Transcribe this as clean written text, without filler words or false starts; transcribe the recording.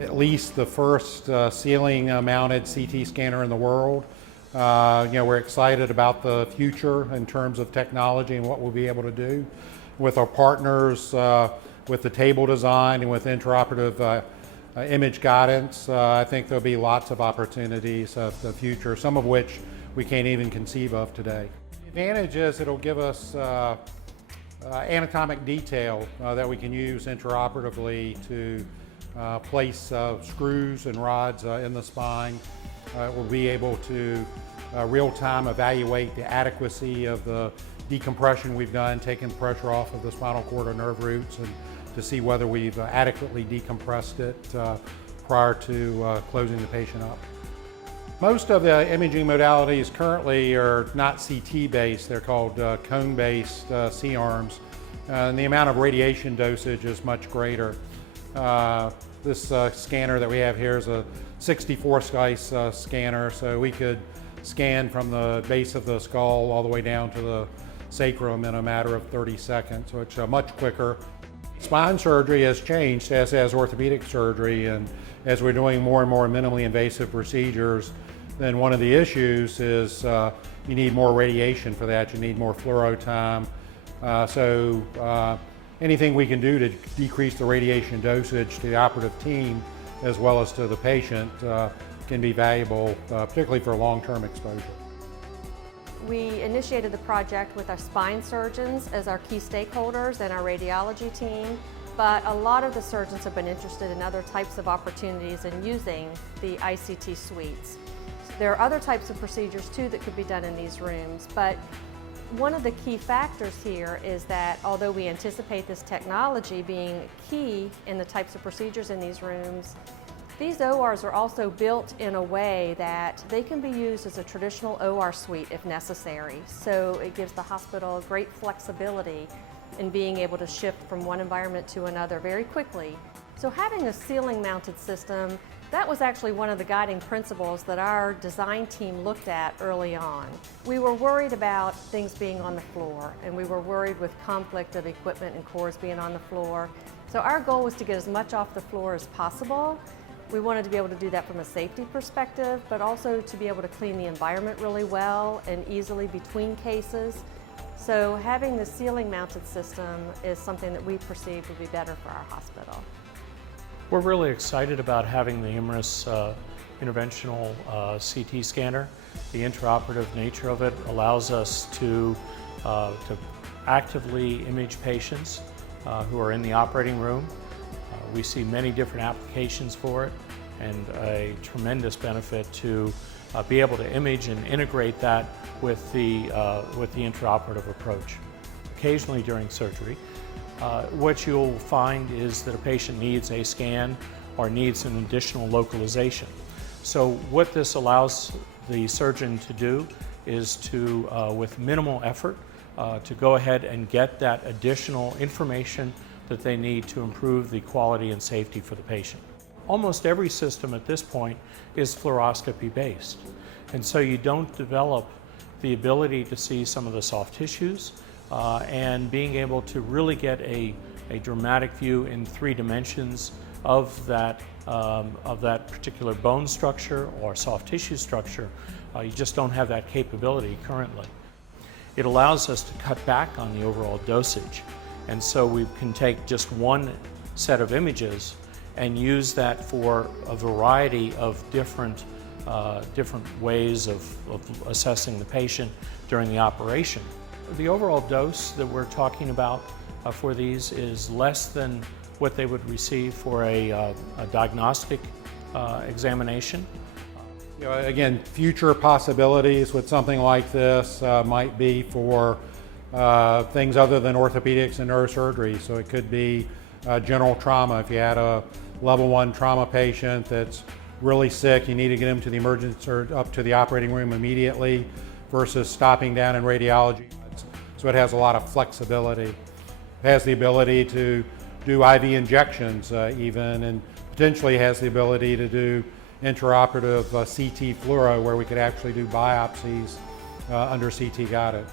at least the first ceiling-mounted CT scanner in the world. We're excited about the future in terms of technology and what we'll be able to do with our partners, with the table design and with intraoperative image guidance. I think there'll be lots of opportunities of the future, some of which we can't even conceive of today. The advantage is it'll give us anatomic detail that we can use intraoperatively to place screws and rods in the spine. We'll be able to real-time evaluate the adequacy of the decompression we've done, taking pressure off of the spinal cord or nerve roots, and to see whether we've adequately decompressed it prior to closing the patient up. Most of the imaging modalities currently are not CT-based. They're called cone-based C-arms, and the amount of radiation dosage is much greater. This scanner that we have here is a 64 slice scanner, so we could scan from the base of the skull all the way down to the sacrum in a matter of 30 seconds, so it's much quicker. Spine surgery has changed, as has orthopedic surgery, and as we're doing more and more minimally invasive procedures, then one of the issues is you need more radiation for that, you need more fluoro time. Anything we can do to decrease the radiation dosage to the operative team as well as to the patient can be valuable, particularly for long-term exposure. We initiated the project with our spine surgeons as our key stakeholders and our radiology team, but a lot of the surgeons have been interested in other types of opportunities in using the iCT suites. There are other types of procedures too that could be done in these rooms, but one of the key factors here is that although we anticipate this technology being key in the types of procedures in these rooms, these ORs are also built in a way that they can be used as a traditional OR suite if necessary. So it gives the hospital great flexibility in being able to shift from one environment to another very quickly. So having a ceiling-mounted system, that was actually one of the guiding principles that our design team looked at early on. We were worried about things being on the floor, and we were worried with conflict of equipment and cores being on the floor. So our goal was to get as much off the floor as possible. We wanted to be able to do that from a safety perspective, but also to be able to clean the environment really well and easily between cases. So having the ceiling-mounted system is something that we perceive would be better for our hospital. We're really excited about having the Imris interventional CT scanner. The intraoperative nature of it allows us to actively image patients who are in the operating room. We see many different applications for it and a tremendous benefit to be able to image and integrate that with the intraoperative approach. Occasionally during surgery, what you'll find is that a patient needs a scan or needs an additional localization. So what this allows the surgeon to do is to, with minimal effort, to go ahead and get that additional information that they need to improve the quality and safety for the patient. Almost every system at this point is fluoroscopy based, and so you don't develop the ability to see some of the soft tissues and being able to really get a dramatic view in 3 dimensions of that particular bone structure or soft tissue structure. You just don't have that capability currently. It allows us to cut back on the overall dosage, and so we can take just one set of images and use that for a variety of different ways of assessing the patient during the operation. The overall dose that we're talking about for these is less than what they would receive for a diagnostic examination. Again, future possibilities with something like this might be for things other than orthopedics and neurosurgery. So it could be general trauma. If you had a level 1 trauma patient that's really sick, you need to get them to the emergency or up to the operating room immediately versus stopping down in radiology. So it has a lot of flexibility. It has the ability to do IV injections even, and potentially has the ability to do intraoperative CT fluoro where we could actually do biopsies under CT guidance.